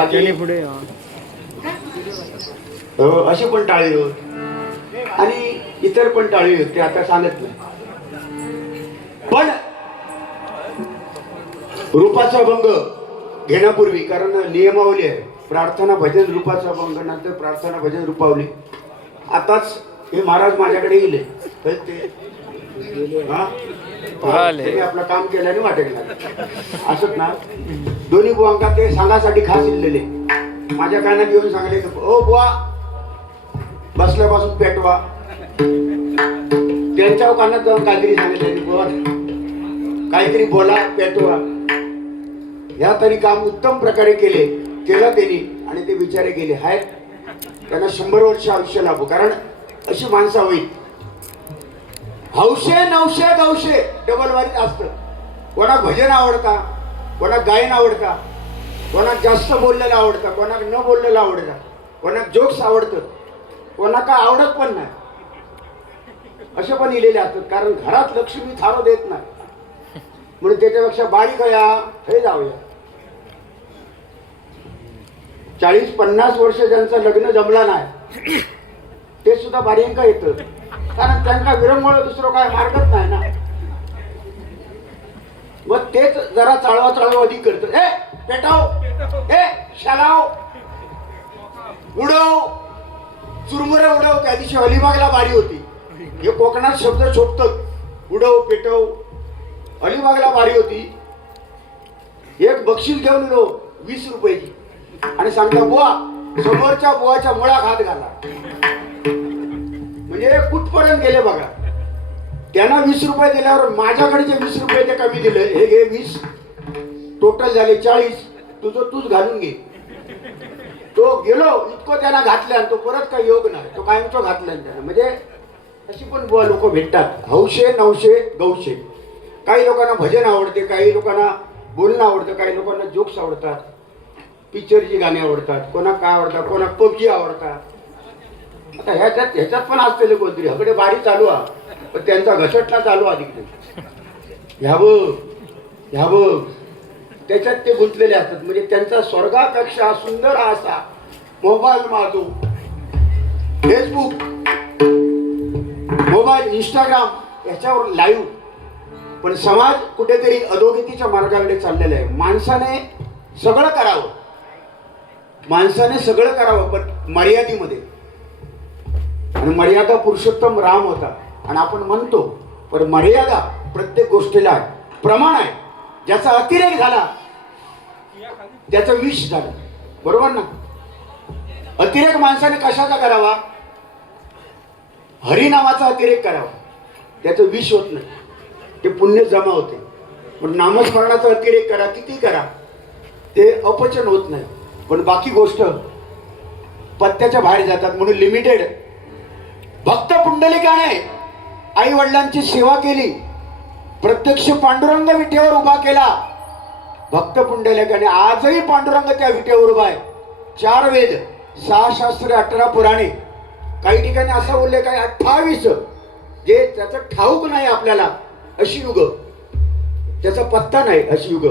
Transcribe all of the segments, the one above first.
बाकी पुढे असे पण टाळी होत आणि इतर पण टाळी होत, ते आता सांगत नाही. पण रूपाचा भंग घेण्यापूर्वी, कारण नियमावली आहे, प्रार्थना भजन रूपाचा भंग, नंतर प्रार्थना भजन रूपावली. आताच हे महाराज माझ्याकडे येईल तर ते त्यांनी आपलं काम केल्याने वाटेल असत ना. दोन्ही बुवांका ते सांगासाठी खास इल्लेले माझ्या कानात येऊन सांगले, ओ बुवा बसल्यापासून पेटवा. त्यांच्या कानात जाऊन काहीतरी सांगितले, बुवा काहीतरी बोला, पेटवा. या तरी काम उत्तम प्रकारे केलं त्यांनी आणि ते बिचारे गेले आहेत. त्यांना 100 वर्ष आयुष्य लाभो, कारण अशी माणसं होईल. हौशे 900 900 डबल वारीत असतं. कोणाक भजन आवडता, कोणाक गायन आवडता, कोणाक जास्त बोललेलं आवडतं, कोणाक न बोललेलं आवडतं, कोणाक जोक्स आवडतं, कोणाका आवडत पण नाही, असे पण लिहिलेले असतात. कारण घरात लक्ष्मी थारो देत नाही, म्हणून त्याच्यापेक्षा बारीक या हे जाऊया. 40-50 वर्ष ज्यांचं लग्न जमला नाही ते सुद्धा बारीक येतं, कारण त्यांना विरंगुळा दुसरं काय मार्गच नाही ना. मग तेच जरा चाळवा अधिक करतं. ए पेटाव, ए शालाव, उडव, चुरमुरे उडव. त्या दिवशी अलिबागला बारी होती. हे कोकणात शब्द शोभतात, उडव पेटव. अलिबागला बारी होती. एक बक्षीस घेऊन येलो 20 रुपयाची आणि सांगता, बुवा समोरच्या बुवाच्या मुळात हात घाला. म्हणजे कुठपर्यंत गेले बघा. त्यांना 20 रुपये दिल्यावर माझ्याकडे जे 20 रुपये ते कमी दिले, हे घे 20, टोटल झाले 40, तुझं तूच घालून घे. तो गेलो इतकं त्यांना घातलं आणि तो परत काही योग नाही, तो कायमचं घातलं त्यानं. म्हणजे अशी पण बुवा लोक भेटतात. हौशे 900 गौशे. काही लोकांना भजन आवडते, काही लोकांना बोलणं आवडतं, काही लोकांना जोक्स आवडतात, पिक्चरची गाणी आवडतात, कोणाक काय आवडतात, कोणाक पबजी आवडतात. आता ह्याच्यात पण असलेले कोणतरी हकडे बारी चालू आहे, पण त्यांचा घसटला चालू आहे तिकडे. ह्या बघ त्याच्यात ते गुंतलेले असतात. म्हणजे त्यांचा स्वर्गापेक्षा सुंदर असा मोबाईल माझो, फेसबुक, मोबाईल, इंस्टाग्राम याच्यावर लाईव्ह. पण समाज कुठेतरी अधोगतीच्या मार्गाकडे चाललेला आहे. माणसाने सगळं करावं पण मर्यादेमध्ये. आणि मर्यादा पुरुषोत्तम राम होता. आणि आपण म्हणतो पण मर्यादा प्रत्येक गोष्टीला आहे, प्रमाण आहे. ज्याचा अतिरेक झाला त्याचं विष झालं, बरोबर ना. अतिरेक माणसाने कशाचा करावा? हरिनामाचा अतिरेक करावा, त्याचं विष होत नाही, ते पुण्य जमा होते. पण नामस्मरणाचा अतिरेक करा, किती करा, ते अपचन होत नाही. पण बाकी गोष्ट पत्त्याच्या बाहेर जातात. म्हणून लिमिटेड. भक्त पुंडलिकाने आई वडिलांची सेवा केली, प्रत्यक्ष पांडुरंग विटेवर उभा केला. भक्त पुंडलिकाने आजही पांडुरंग त्या विटेवर उभा आहे. 4 वेद, 6 शास्त्रे, 18 पुराणे. काही ठिकाणी असं उल्लेख आहे 28, जे त्याचं ठाऊक नाही आपल्याला, अशी युग, त्याचा पत्ता नाही, अशी युग.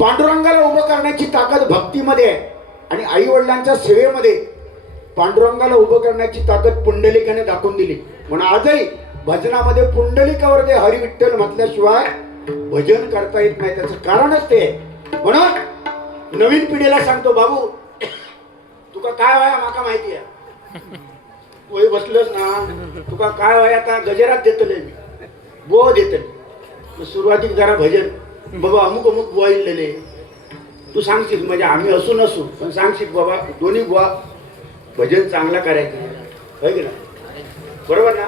पांडुरंगाला उभं करण्याची ताकद भक्तीमध्ये आहे. आणि आई वडिलांच्या सेवेमध्ये पांडुरंगाला उभं करण्याची ताकद पुंडलिकाने दाखवून दिली. म्हणून आजही भजनामध्ये पुंडलिकावर ते हरी विठ्ठल म्हटल्याशिवाय भजन करता येत नाही. त्याचं कारणच ते आहे. म्हणून नवीन पिढीला सांगतो, बाबू तुका काय व्हाया माका माहिती आहे. तू बसलोस ना, तुका काय व्हाया आता गजरात देतले मी, बो देतले. सुरुवातीक जरा भजन बाबा अमुक बुवा इल्लेले तू सांगशील, म्हणजे आम्ही असू नसू पण सांगशील बाबा दोन्ही बुवा भजन चांगला करायचं, होय की ना, बरोबर ना.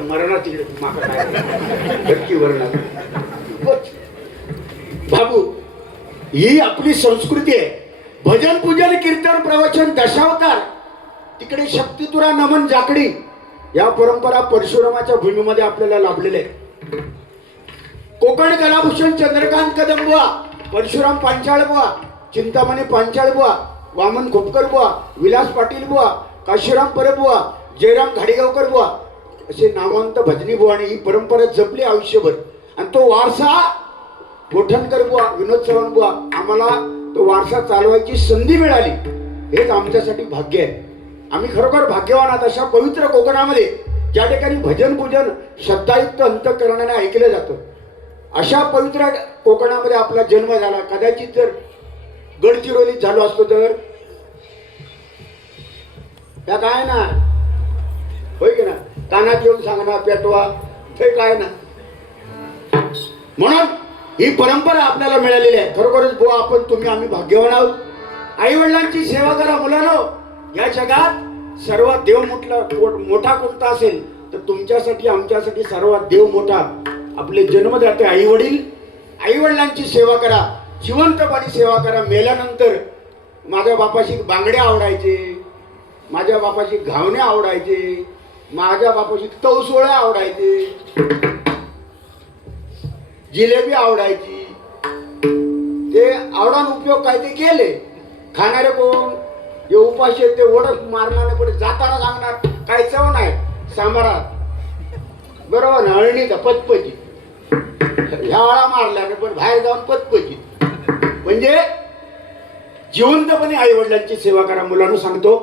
मरणा तिकडे माका काय वरणा. बाबू ही आपली संस्कृती आहे. भजन पूजन कीर्तन प्रवचन दशावतार, तिकडे शक्तितुरा नमन जाकडी, या परंपरा परशुरामाच्या भूमीमध्ये आपल्याला लाभलेल्या आहेत. कोकण कलाभूषण चंद्रकांत कदम बुवा, परशुराम पांचाळ बुवा, चिंतामणी पांचाळ बुवा, वामन खोपकर बुवा, विलास पाटील बुवा, काशीराम परब बुवा, जयराम घाडेगावकर बुवा, असे नामवंत भजनी बुवा. आणि ही परंपरा जपली आयुष्यभर. आणि तो वारसा पोठणकर बुवा, विनोद चव्हाण बुवा, आम्हाला तो वारसा चालवायची संधी मिळाली, हेच आमच्यासाठी भाग्य आहे. आम्ही खरोखर भाग्यवान आहात. अशा पवित्र कोकणामध्ये ज्या ठिकाणी भजन पूजन श्रद्धायुक्त अंतःकरणाने ऐकलं जातं, अशा पवित्र कोकणामध्ये आपला जन्म झाला. कदाचित जर गडचिरोलीत झालो असतो तर त्या काय ना होय की ना, कानात येऊन सांगणार पेटवा ते काय ना. म्हणून ही परंपरा आपल्याला मिळालेली आहे. खरोखरच बुवा आपण तुम्ही आम्ही भाग्यवान आहोत. आई वडिलांची सेवा करा मुलांनो. या जगात सर्वात देव मोठा कोणता असेल तर तुमच्यासाठी आमच्यासाठी सर्वात देव मोठा आपले जन्मदाते आई वडील. आई वडिलांची सेवा करा, जिवंतपणी सेवा करा. मेल्यानंतर माझ्या बापाशी बांगड्या आवडायचे, माझ्या बापाशी घावणे आवडायचे, माझ्या बापाशी तवसोळ्या आवडायचे, जिलेबी आवडायची. ते आवडान उपयोग काय ते केले. खाणारे कोण? जे उपाशी आहेत ते ओढत मारणार नाही, पण जाताना सांगणार काय चव नाही सांबारात, बरोबर ना, अळणीचा पचपची ह्या आळा मारल्या नाही, पण बाहेर जाऊन पचपची. म्हणजे जिवंतपणे आई वडिलांची सेवा करा. मुलांना सांगतो,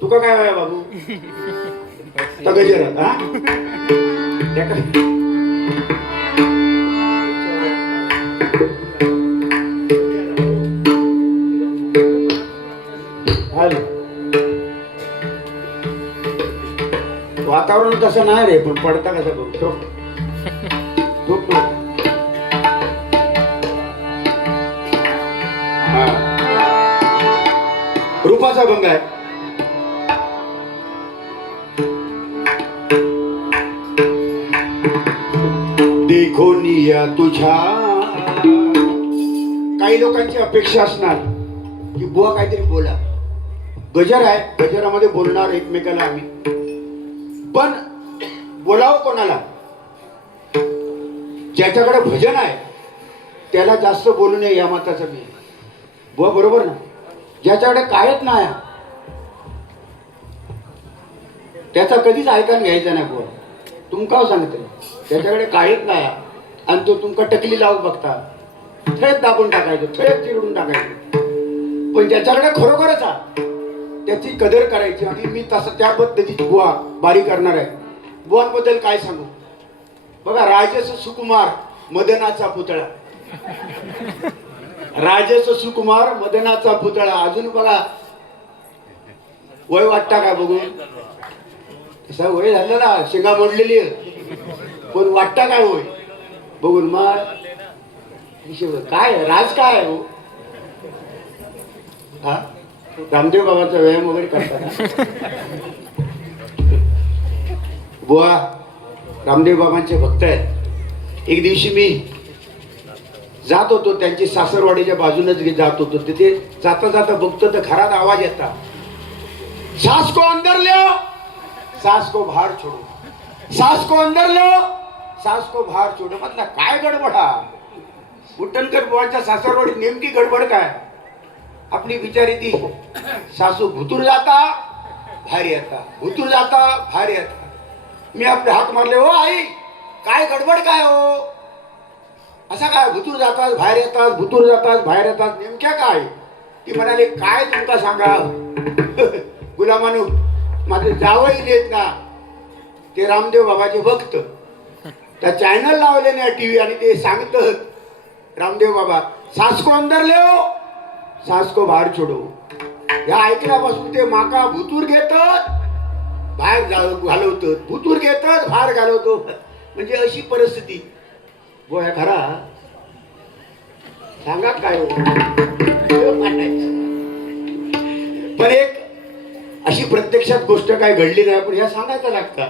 तुका काय आहे बाबू गजरात हा वातावरण तसं नाही रे, पण पडता कसं बघतो. रूपाचा भंग आहे. देखो निया तुझ्या. काही लोकांची अपेक्षा असणार की बुवा काहीतरी बोला. गजर आहे, गजरामध्ये बोलणार एकमेकाला आम्ही, पण बोलावं कोणाला? ज्याच्याकडे भजन आहे त्याला जास्त बोलू नये या मताचा मी. बुवा बरोबर ना. ज्याच्याकडे कायच नाही त्याचा कधीच ऐकायला घ्यायचा नाही. बुवा तुमका सांगते, त्याच्याकडे कायच नाही आणि तो तुमका टकली लावून बघता, थेट दाबून टाकायचं, थेट चिरडून टाकायचं. पण ज्याच्याकडे खरोखरच त्याची कदर करायची. आणि मी तसं त्या पद्धतीची बुवा बारी करणार आहे. बुवांबद्दल काय सांगू? बघा, राजस सुकुमार मदनाचा पुतळा, राजस सुकुमार मदनाचा पुतळा. अजून बघा वय वाटता का बघून? तसं वय झालं ना, शेंगा मोडलेली, पण वाटता काय होय बघून? मग काय राज काय हो? हा, रामदेव बाबांचा व्यायाम वगैरे करतात बुवा. रामदेव बाबांचे भक्त आहेत. एक दिवशी मी जात होतो, त्यांची सासरवाडीच्या बाजूनच जात होतो. तिथे जाता जाता बघतो तर घरात आवाज येता, सास को अंदर लो, सास को बाहर छोडो, सास को अंदर लो, सास को बाहर छोडो. म्हटलं काय गडबडा? बुट्टणकर बुवांच्या सासरवाडीत नेमकी गडबड काय? आपली बिचारी ती सासू भुतूर जाता बाहेर येता, भुतूर जाता बाहेर येता. मी आपले हात मारले, हो आई काय गडबड काय हो? असा काय भुतूर जातात बाहेर येतात, भुतूर जातात बाहेर येतात, नेमक्या काय? ती म्हणाली, काय तुमका सांगा गुलामानू, माझे जावई नेत ना ते रामदेव बाबाचे भक्त, त्या चॅनल लावले ना टीव्ही, आणि ते सांगतात रामदेव बाबा सास को अंदर ले सास को बाहेर छोडो. या ऐकल्यापासून ते माका भुतूर घेतात बाहेर घालवतात, भुतूर घेतात बाहेर घालवतो. म्हणजे अशी परिस्थिती. गोया खरा सांगा काय हो? पण एक अशी प्रत्यक्षात गोष्ट काय घडली नाही, पण ह्या सांगायचं लागतं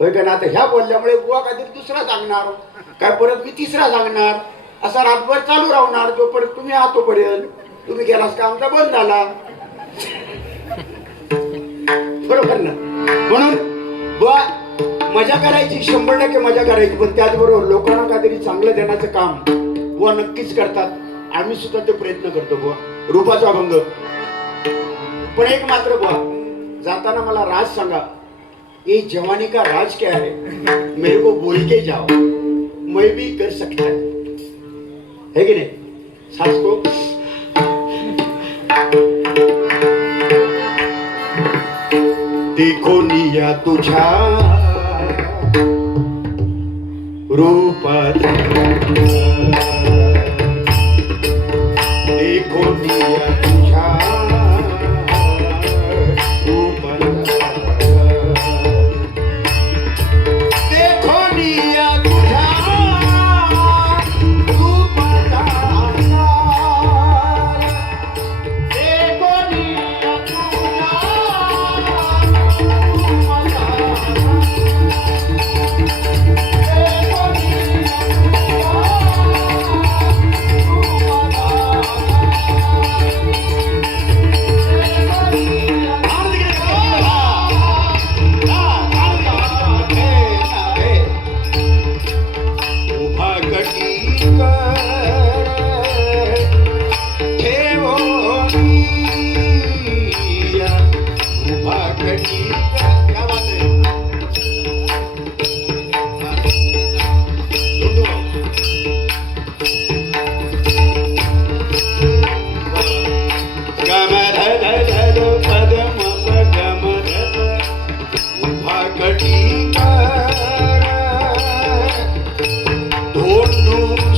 होय का ना. आता ह्या बोलल्यामुळे बुवा काहीतरी दुसरा सांगणार, काय परत मी तिसरा सांगणार, असा रातभर चालू राहणार. जोपर्यंत तुम्ही आहात तोपर्यंत. तुम्ही गेलास का आमचा बंद झाला, बरोबर ना. म्हणून बुवा मजा करायची, 100% मजा करायची, पण त्याचबरोबर लोकांना काहीतरी चांगलं देण्याचं काम बुवा नक्कीच करतात. आम्ही सुद्धा ते प्रयत्न करतो बुवा. रूपाचा भंग. पण एक मात्र बुवा, जाताना मला राज सांगा, ये जवानी का राज क्या है? मेरे को बोल के जाओ, मैं भी कर सकता है. है की नाही सासको देखो निया तुझ्या रूपात देखो निया तुझ्या रूपात देखो निया तुझ्या रूपात देखो निया तुझ्या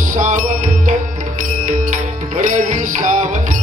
सावंत रवी सावंत